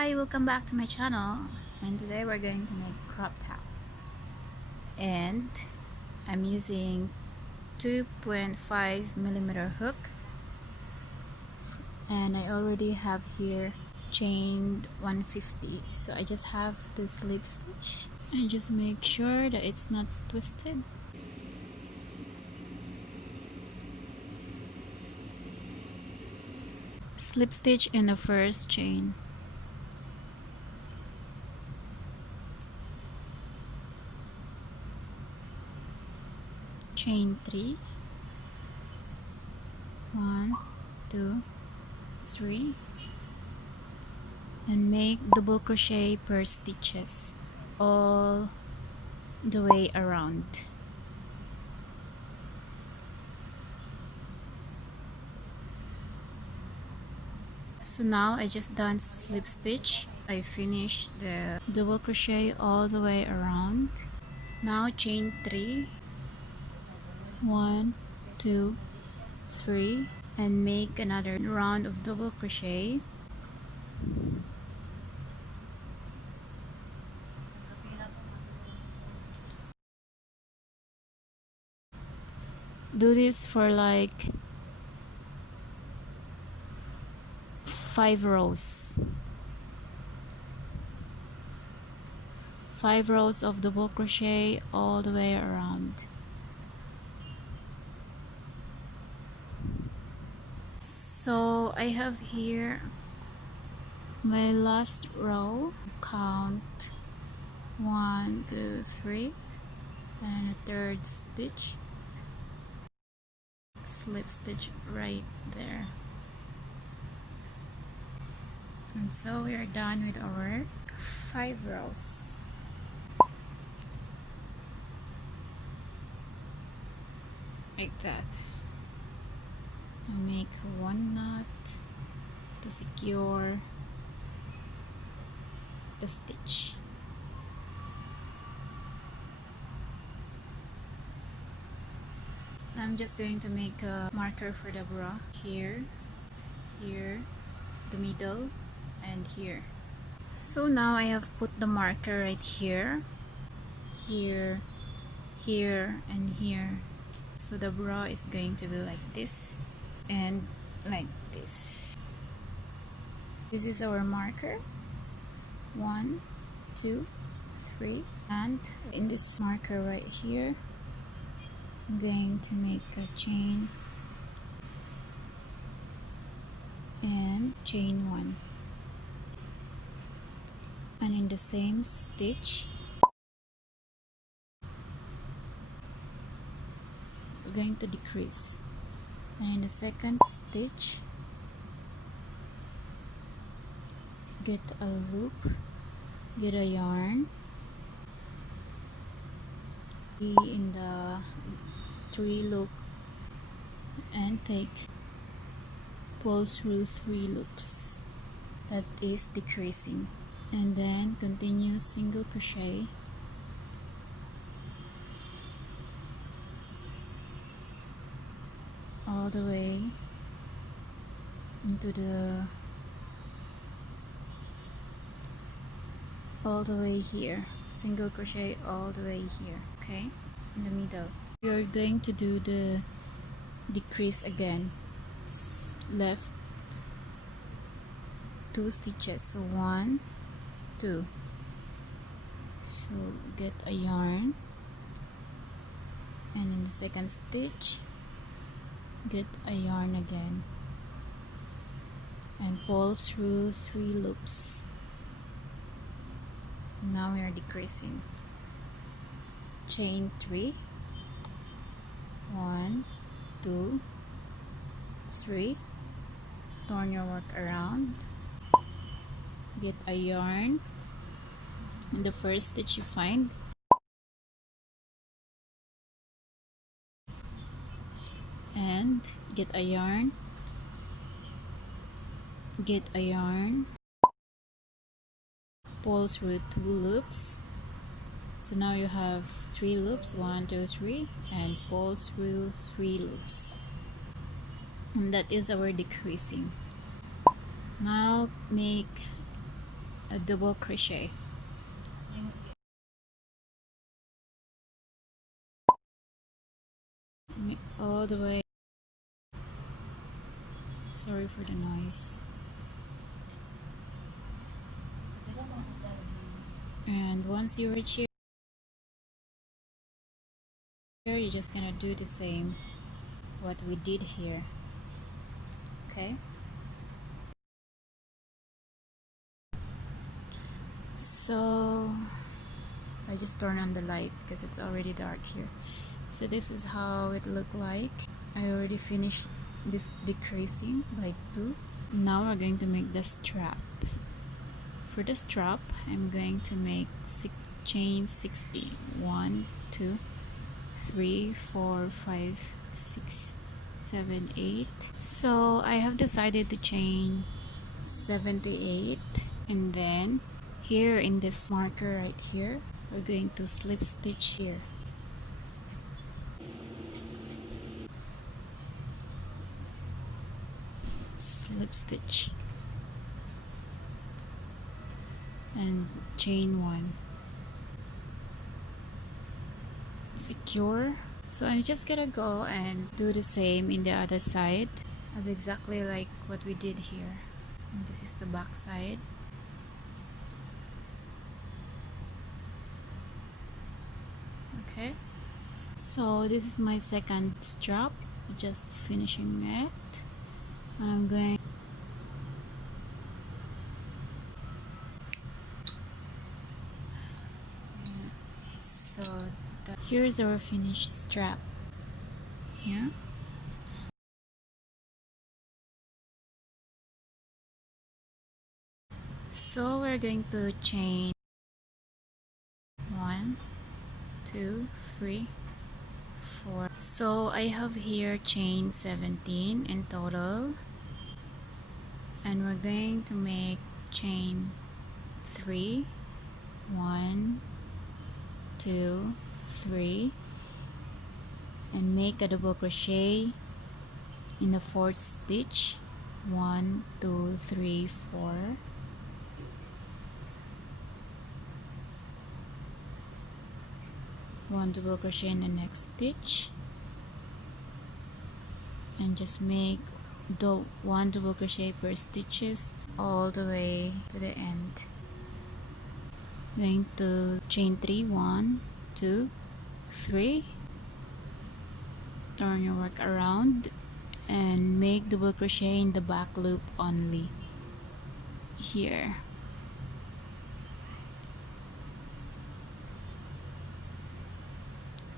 Hi, welcome back to my channel, and today we're going to make crop top, and I'm using 2.5mm hook, and I already have here chained 150, so I just have to slip stitch and just make sure that it's not twisted. Slip stitch in the first chain. Chain 3, 1, 2, 3, and make double crochet per stitches all the way around. So now I just done slip stitch. I finished the double crochet all the way around. Now chain 3, 1, 2, 3, and make another round of double crochet. Do this for like 5 rows. 5 rows of double crochet all the way around. So I have here my last row. Count 1, 2, 3, and a third stitch. Slip stitch right there. And so we are done with our 5 rows. Like that. I make one knot to secure the stitch. I'm just going to make a marker for the bra here, here, the middle, and here. So now I have put the marker right here, here, here, and here. So the bra is going to be like this and like this. This is our marker. 1, 2, 3, and in this marker right here, I'm going to make a chain and chain 1, and in the same stitch we're going to decrease, and in the second stitch get a loop, get a yarn, in the 3 loop, and pull through 3 loops, that is decreasing, and then continue single crochet all the way into the here, single crochet all the way here, okay, in the middle. You're going to do the decrease again, left 2 stitches, so 1, 2, so get a yarn, and in the second stitch get a yarn again and pull through 3 loops. Now we are decreasing. Chain 3, 1, 2, 3, turn your work around, get a yarn in the first stitch you find, and get a yarn, pull through 2 loops. So now you have 3 loops, 1, 2, 3, and pull through 3 loops, and that is our decreasing. Now make a double crochet. All the way. Sorry for the noise. And once you reach here, you're just gonna do the same what we did here. Okay, so I just turn on the light because it's already dark here. So this is how it looked like. I already finished this decreasing by 2. Now we're going to make the strap. For the strap, I'm going to make chain 60. 1, 2, 3, 4, 5, 6, 7, 8. So I have decided to chain 78, and then here in this marker right here, we're going to slip stitch here. Slip stitch and chain 1. Secure. So I'm just gonna go and do the same in the other side as exactly like what we did here. And this is the back side. Okay, so this is my second strap, just finishing it. I'm going so here's our finished strap here. So we're going to chain 1, 2, 3, 4. So I have here chain 17 in total, and we're going to make chain 3, 1, 2, 3, and make a double crochet in the 4th stitch. 1, 2, 3, 4. One double crochet in the next stitch, and just make the 1 double crochet per stitches all the way to the end. Going to chain 3, 1, 2, 3. Turn your work around and make double crochet in the back loop only here.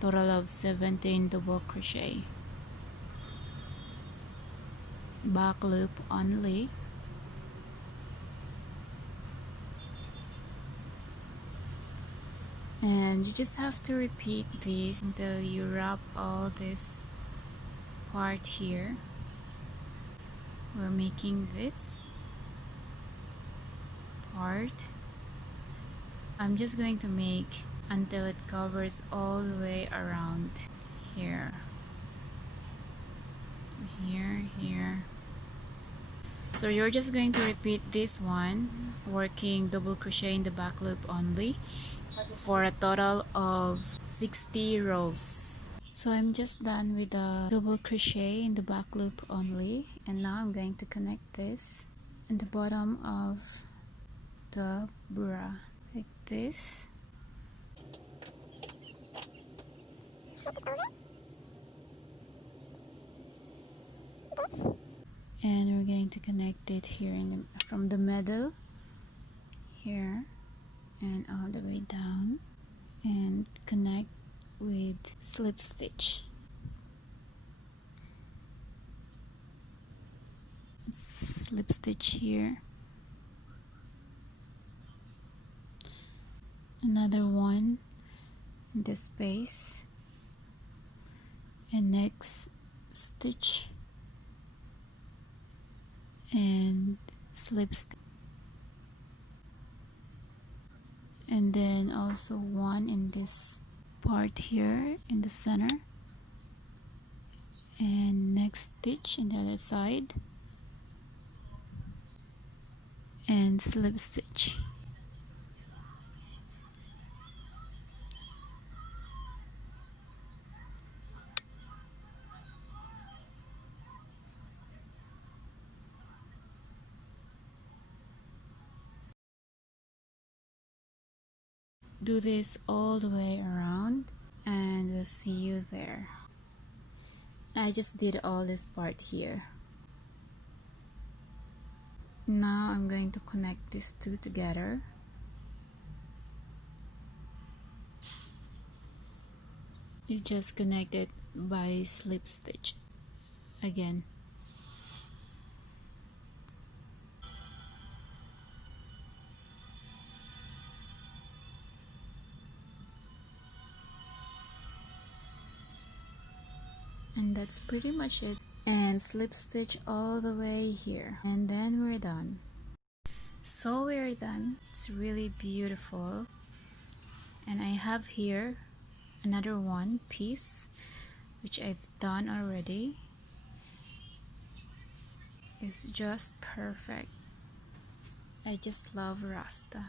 Total of 17 double crochet, back loop only. And you just have to repeat this until you wrap all this part here. We're making this part. I'm just going to make until it covers all the way around here, here. So you're just going to repeat this one, working double crochet in the back loop only, for a total of 60 rows. So I'm just done with the double crochet in the back loop only, and now I'm going to connect this in the bottom of the bra like this. And we're going to connect it here from the middle here and all the way down, and connect with slip stitch. Slip stitch here, another one in this space, and next stitch and slip stitch, and then also one in this part here in the center, and next stitch in the other side and slip stitch. do this all the way around, and we'll see you there. I just did all this part here. Now I'm going to connect these two together. You just connect it by slip stitch again. And that's pretty much it. And slip stitch all the way here, and then we're done. So we're done. It's really beautiful. And I have here another one piece which I've done already. It's just perfect. I just love Rasta.